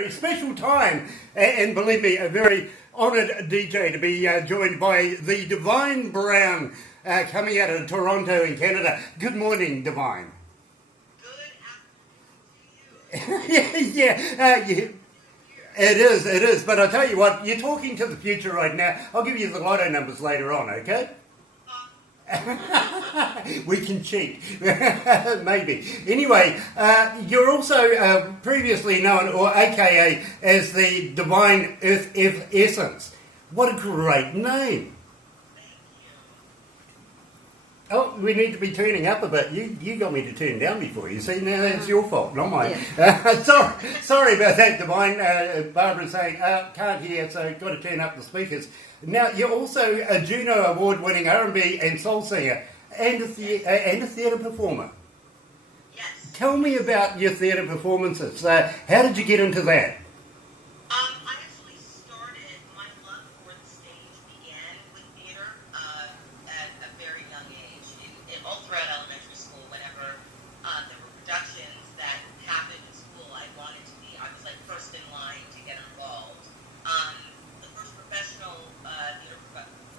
very special time, and believe me, a very honoured DJ to be joined by the Divine Brown coming out of Toronto in Canada. Good morning, Divine. Good afternoon to you. Yeah. It is. But I'll tell you what, you're talking to the future right now. I'll give you the lotto numbers later on, okay? We can cheat. Maybe. Anyway, you're also previously known, or AKA, as the Divine Earth Essence. What a great name. Oh, we need to be turning up a bit. You got me to turn down before. You see, now that's your fault, not mine. Yeah. Sorry about that, Divine. Barbara's saying, can't hear, so got to turn up the speakers. Now, you're also a Juno Award-winning R&B and soul singer and a theatre performer. Yes. Tell me about your theatre performances. How did you get into that? I actually started, my love for the stage began with theater at a very young age. All throughout elementary school, whenever there were productions that happened in school, I was like first in line to get involved. The first professional theater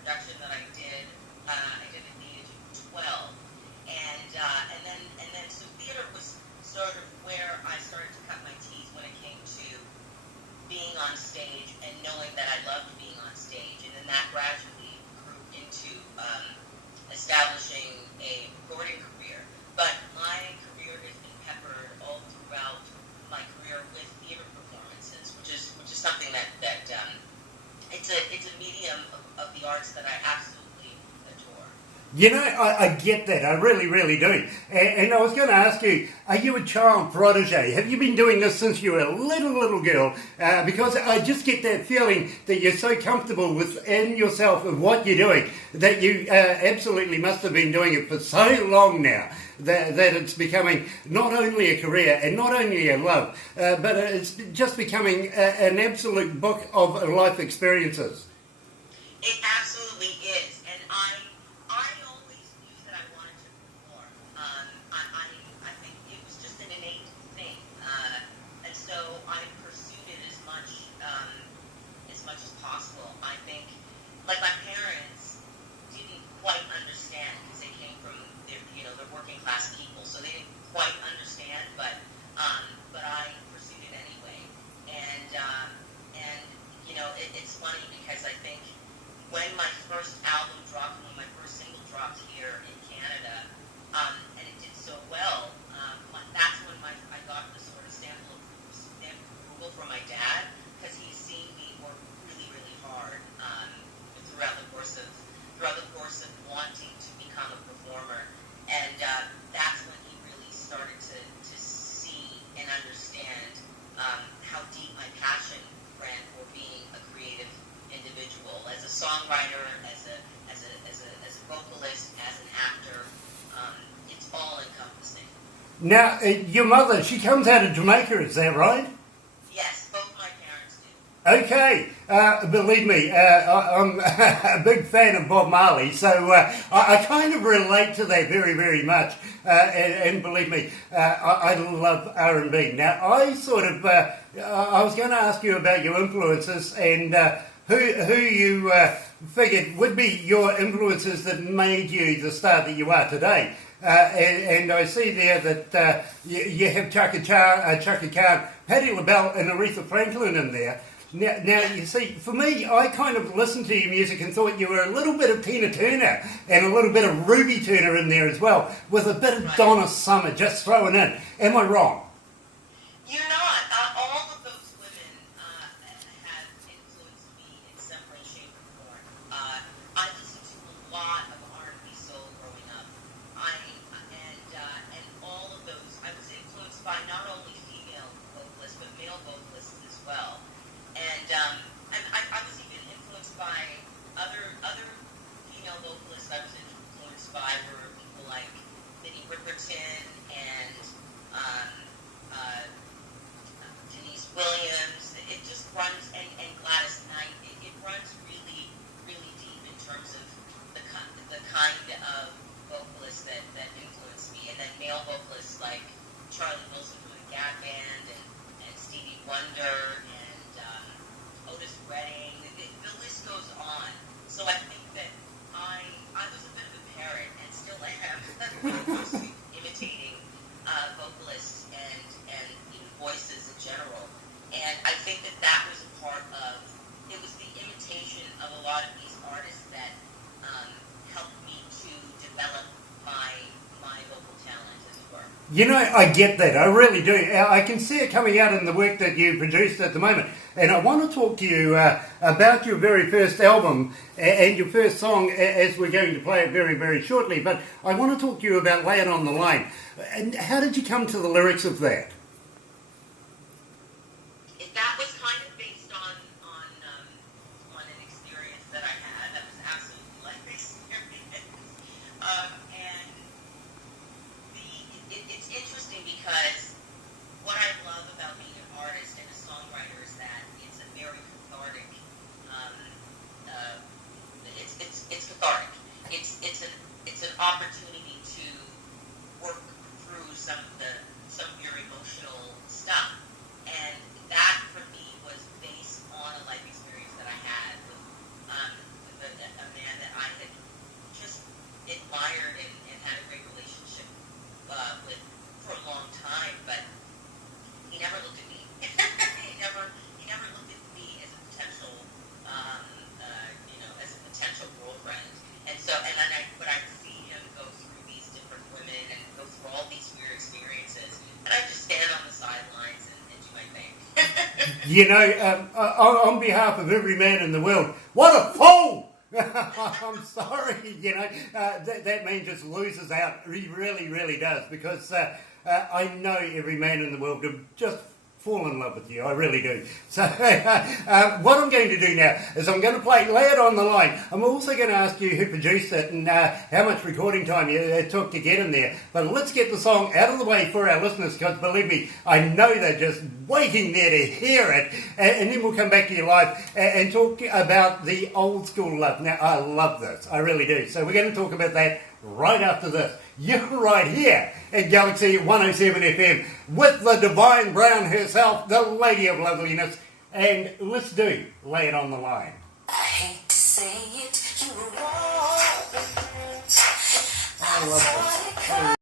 production that I did at the age of 12. And then so theater was sort of where I started to cut my teeth when it came to being on stage and knowing that I loved being on stage. And then that gradually grew into establishing a recording career. But my career has been peppered all throughout my career with theater performances, which is something that it's a medium of the arts that I absolutely adore. You know, I get that. I really, really do. And I was going to ask you, are you a child protege? Have you been doing this since you were a little girl? Because I just get that feeling that you're so comfortable within yourself of what you're doing that you absolutely must have been doing it for so long now that it's becoming not only a career and not only a love, but it's just becoming an absolute book of life experiences. It absolutely is, and I always knew that I wanted to perform. I think it was just an innate thing, and so I pursued it as much as possible. I think, like my parents didn't quite understand because they came from they're working class people, so they didn't quite understand, but I pursued it anyway, and it's funny because I think when my first album dropped, when my first single dropped here in Canada, and it did so well, that's when I got the sort of stamp of approval from my dad, because he's seen me work really, really hard throughout the course of wanting to become a performer, and that's when he really started to see and understand how deep my passion ran for being a creative individual, as a songwriter, as a vocalist, as an actor. It's all encompassing. Now, your mother, she comes out of Jamaica, is that right? Yes, both my parents do. Okay, believe me, I'm a big fan of Bob Marley, so I kind of relate to that very, very much. And believe me, I love R&B. Now, I was going to ask you about your influences and who you figured would be your influences that made you the star that you are today. And I see there that you have Chaka Khan, Patti LaBelle and Aretha Franklin in there. Now, you see, for me, I kind of listened to your music and thought you were a little bit of Tina Turner and a little bit of Ruby Turner in there as well, with a bit of Donna Summer just thrown in. Am I wrong? You're not. All of those women have influenced me in some way, shape, or form. I listened to a lot of R&B soul growing up. And all of those, I was influenced by not only female vocalists, but male vocalists as well. And I was even influenced by other female vocalists. I was influenced by were people like Minnie Riperton and and Otis Redding. The list goes on. So I think that I was a bit of a parrot, and still am, when it comes to imitating vocalists and even voices in general. And I think that that was a part of, it was the imitation of a lot of these artists that helped me to develop my vocal talent, as it were. You know, I get that. I really do. I can see it coming out in the work that you produced at the moment. And I want to talk to you about your very first album and your first song, as we're going to play it very, very shortly. But I want to talk to you about Lay It On The Line. And how did you come to the lyrics of that? That was kind of based on an experience that I had. That was absolutely life experience. And it's interesting because what I love about being an artist and a songwriter is that it's a very cathartic. It's cathartic. It's an opportunity to work through some of your emotional stuff. And that, for me, was based on a life experience that I had with a man that I had just admired and had a great relationship with for a long time, but he never looked at me. he never looked at me as a potential, as a potential girlfriend. And so, but I see him go through these different women and go through all these weird experiences, and I just stand on the sidelines and do my thing. You know, on behalf of every man in the world, what a fool! I'm sorry, you know, that man just loses out. He really, really does, because I know every man in the world would just fall in love with you. I really do. So what I'm going to do now is I'm going to play Lay It On The Line. I'm also going to ask you who produced it and how much recording time it took to get in there. But let's get the song out of the way for our listeners, because believe me, I know they're just waiting there to hear it. And then we'll come back to you live and talk about the old school love. Now, I love this. I really do. So we're going to talk about that right after this. You're right here at Galaxy 107 FM with the Divine Brown herself, the Lady of Loveliness, and let's do Lay It On The Line. I hate to say it, you were wrong. I love this.